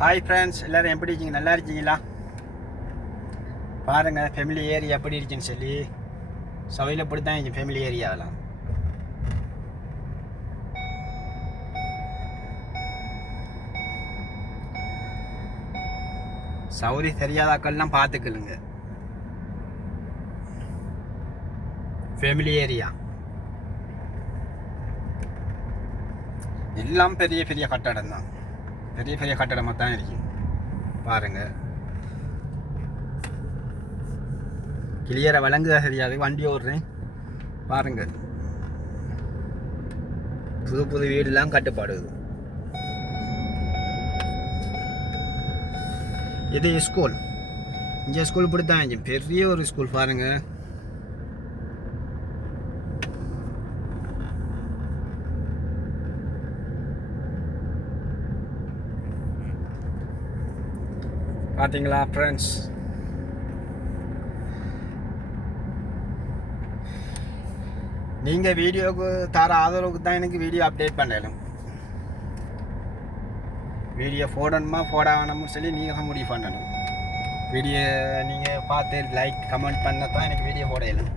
Hi friends எல்லோரும் எப்படி இருக்கீங்க? நல்லா இருக்கீங்களா? பாருங்கள் ஃபேமிலி ஏரியா எப்படி இருக்குன்னு சொல்லி. சவையில் இப்படி தான் இங்கே ஃபேமிலி ஏரியாவெல்லாம் சௌரி தெரியாதாக்கள்லாம் பார்த்துக்கலுங்க. ஃபேமிலி ஏரியா எல்லாம் பெரிய பெரிய கட்டடம் தான் பெரிய பெரிய கட்டடமாக தான் இருக்குது பாருங்க. கிளியரை விளங்குதா தெரியாது வண்டி ஓடுறேன். பாருங்க. புது புது வீடுலாம் கட்டுப்பாடுது. இது ஸ்கூல் இங்கே ஸ்கூல் இப்படி தான் பெரிய ஒரு ஸ்கூல் பாருங்கள் பார்த்தீங்களா ஃப்ரெண்ட்ஸ் நீங்கள் வீடியோவுக்கு தர ஆதரவுக்கு தான் எனக்கு வீடியோ அப்டேட் பண்ணலும் வீடியோ போடணுமா போட வேணும்னு சொல்லி நீங்கள் தான் முடிவு பண்ணணும். வீடியோ நீங்கள் பார்த்து லைக் கமெண்ட் பண்ண தான் எனக்கு வீடியோ போடலாம்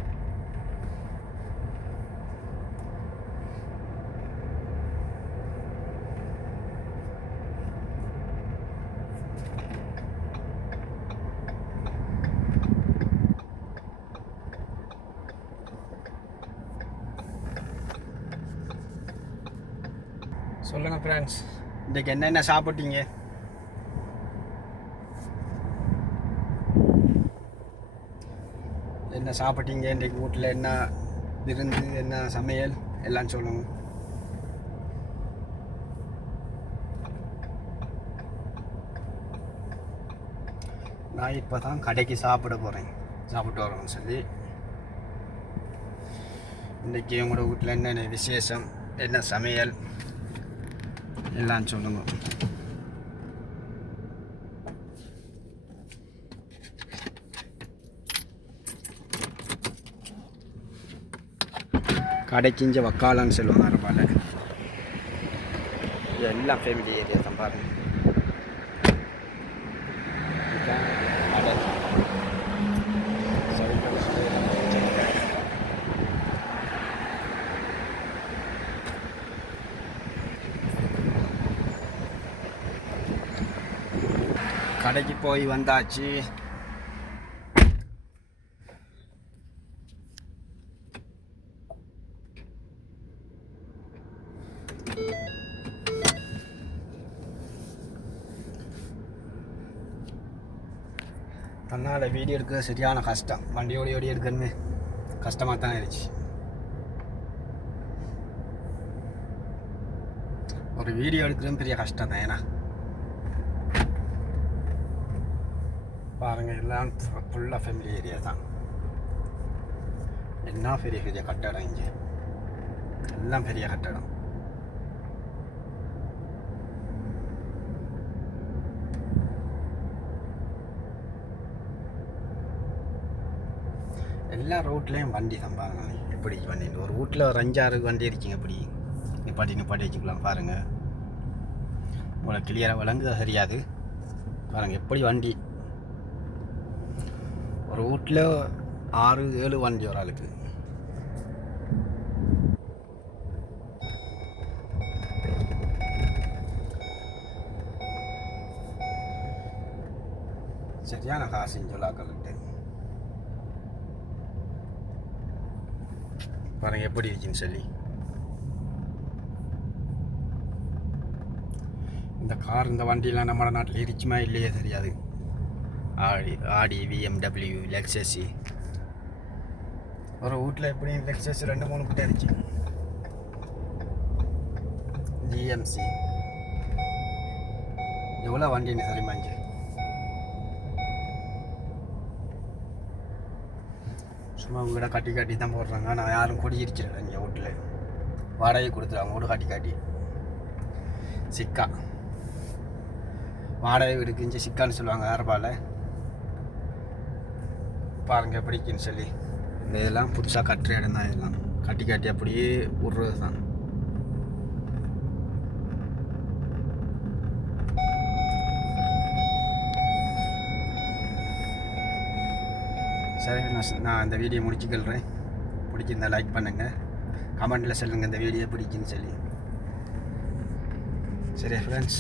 சொல்லுங்கள் ஃப்ரெண்ட்ஸ் இன்றைக்கு என்னென்ன சாப்பிட்டீங்க? என்ன சாப்பிட்டீங்க? இன்றைக்கு வீட்டில் என்ன விருந்து என்ன சமையல்? எல்லாம் சொல்லுங்க. நான் இப்போ தான் கடைக்கு சாப்பிட போகிறேன் சாப்பிட்டு வரோம்னு சொல்லி. இன்றைக்கி உங்களோட வீட்டில் என்னென்ன விசேஷம் என்ன சமையல்? எல்லாம் சொல்லுங்க கடைக்கிஞ்ச வக்காலான்னு சொல்லுவாங்க அரபால எல்லாம் ஃபேமிலி ஏரியா தான் கடைக்கு போய் வந்தாச்சு. தன்னால் வீடியோ எடுக்க சரியான கஷ்டம். வண்டி ஓடி ஓடி எடுக்கணுமே. கஷ்டமாக தான் இருந்துச்சு. ஒரு வீடியோ எடுக்கிறது பெரிய கஷ்டம் தான் ஏன்னா. பாருங்கள் எல்லாம் ஃபுல்லாக ஃபேமிலி ஏரியா தான். என்ன பெரிய பெரிய கட்டடம் இங்கே? எல்லாம் பெரிய கட்டடம். எல்லா ரோட்லேயும் வண்டி தான் பாருங்க. எப்படி வண்டி ஒரு ரூட்டில் ஒரு அஞ்சாறு வண்டி இருக்கீங்க எப்படி நிப்பாட்டி நிப்பாட்டி வச்சுக்கலாம் பாருங்கள் உங்களை கிளியராக விளங்குதா சரியாது பாருங்கள் எப்படி வண்டி ஒரு வீட்டில் ஆறு ஏழு வண்டி ஒரு ஆளுக்கு. சரியான சொல்லா சொல்லாக்கல்ட்டு பாருங்க எப்படி இருக்குன்னு சொல்லி. இந்த கார் இந்த வண்டியெலாம் நம்ம நாட்டில் இருக்குமா இல்லையே தெரியாது. ஆடி ஆடி விஎம்டபிள்யூ லெக்ஸஸி ஒரு வீட்டில் எப்படி லெக்ஸஸ் ரெண்டு மூணு கிட்ட இருந்துச்சு? ஜிஎம்சி எவ்வளோ வண்டின்னு தெரியுமா இங்கே? சும்மா உங்கள்கிட்ட கட்டி காட்டி தான் போடுறாங்க. நான் யாரும் குடியிருச்சிடல இங்கே வீட்டில் வாடகை கொடுத்துருவாங்க வீடு காட்டி காட்டி. சிக்கா. வாடகை வீடுக்கு இங்கே சிக்கான்னு சொல்லுவாங்க ஆரப்பாவில் பாருங்கள் பிடிக்குன்னு சொல்லி. இந்த இதெல்லாம் புதுசாக கட்டுற இடம் தான் இதெல்லாம். கட்டி கட்டி அப்படியே விடுறது தான். சரி நான் நான் இந்த வீடியோ முடிச்சுக்கொள்கிறேன் பிடிச்சிருந்தா லைக் பண்ணுங்கள் கமெண்டில் சொல்லுங்கள் இந்த வீடியோ பிடிக்குன்னு சொல்லி. சரி ஃப்ரெண்ட்ஸ்